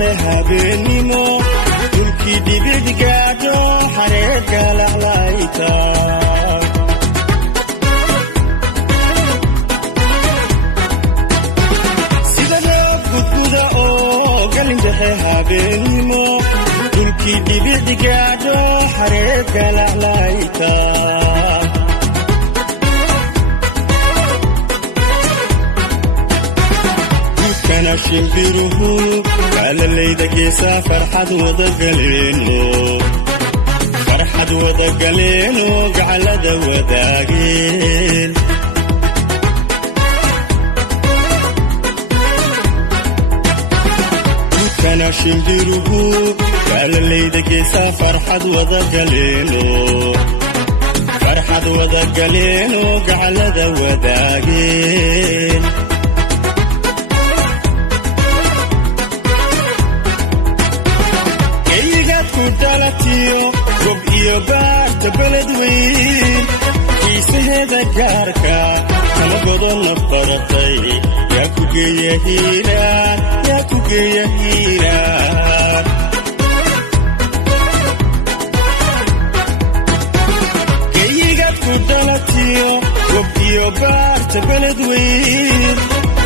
jahe habeenimo dhulkii dhibid gaadho xareedka laclayta sida roob gudguda oo galin jahe habeenimo dhulkii dhibid gaadho xareedka laclayta kana shimbiruhu kaalaleyda geesa farxad wada galeeno gacalada wadaageen kana shimbiruhu kaalaleyda geesa farxad wada galeeno gacalada wadaageen dalatiyo gob iyo baarta beled weyn kiisaheeda gaarka kala godonna baratay yaa ku geeya hiiraan geeyigaad ku dalatiyo gob iyo baarta beled weyn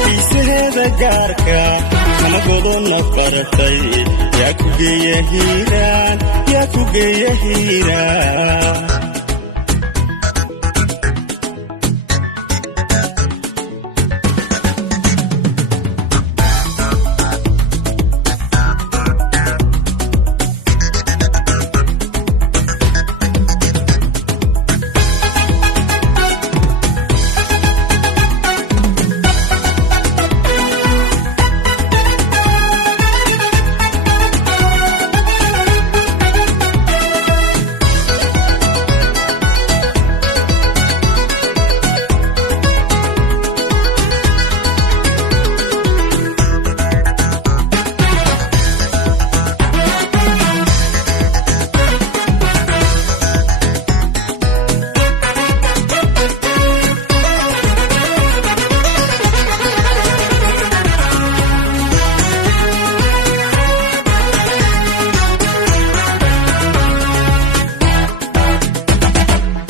kiisaheeda gaarka kala godonna baratay yaa ku geeya hiiraan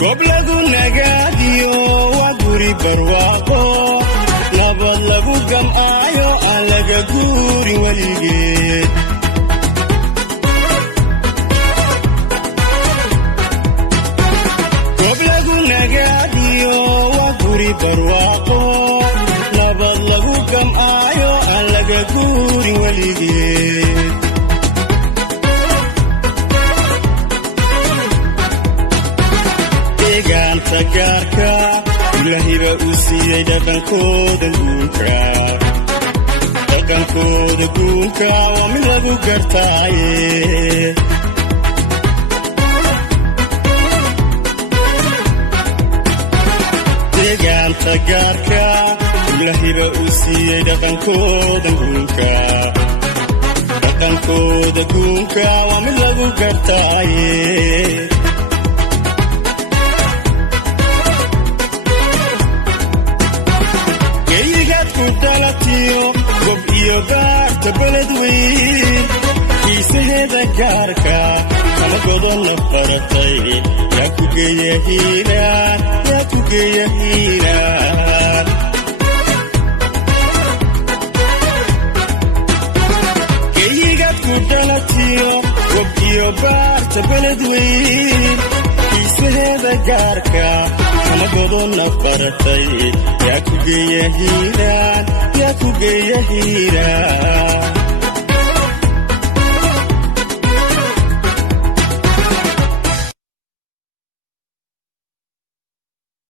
gobladu nagaadiyo waa guri barwaaqo nabad lagu gam'aayo aan laga guurin weligeed gobladu nagaadiyo waa guri barwaaqo nabad lagu gam'aayo aan laga guurin weligeed deegaanta gaarka ilaahiba uu siiyey dhaqankooda guunka waa mid lagu gartaaye deegaanta gaarka ilaahiba uu siiyey dhaqankooda guunka waa mid lagu gartaaye dalatiyo gob iyo baarta beled weyn kiisaheeda gaarka kala godonna baratay yaa ku geeya hiiraan geeyigaad ku dalatiyo gob iyo baarta beled weyn kiisaheeda gaarka kala godonna baratay yaa ku geeya hiiraan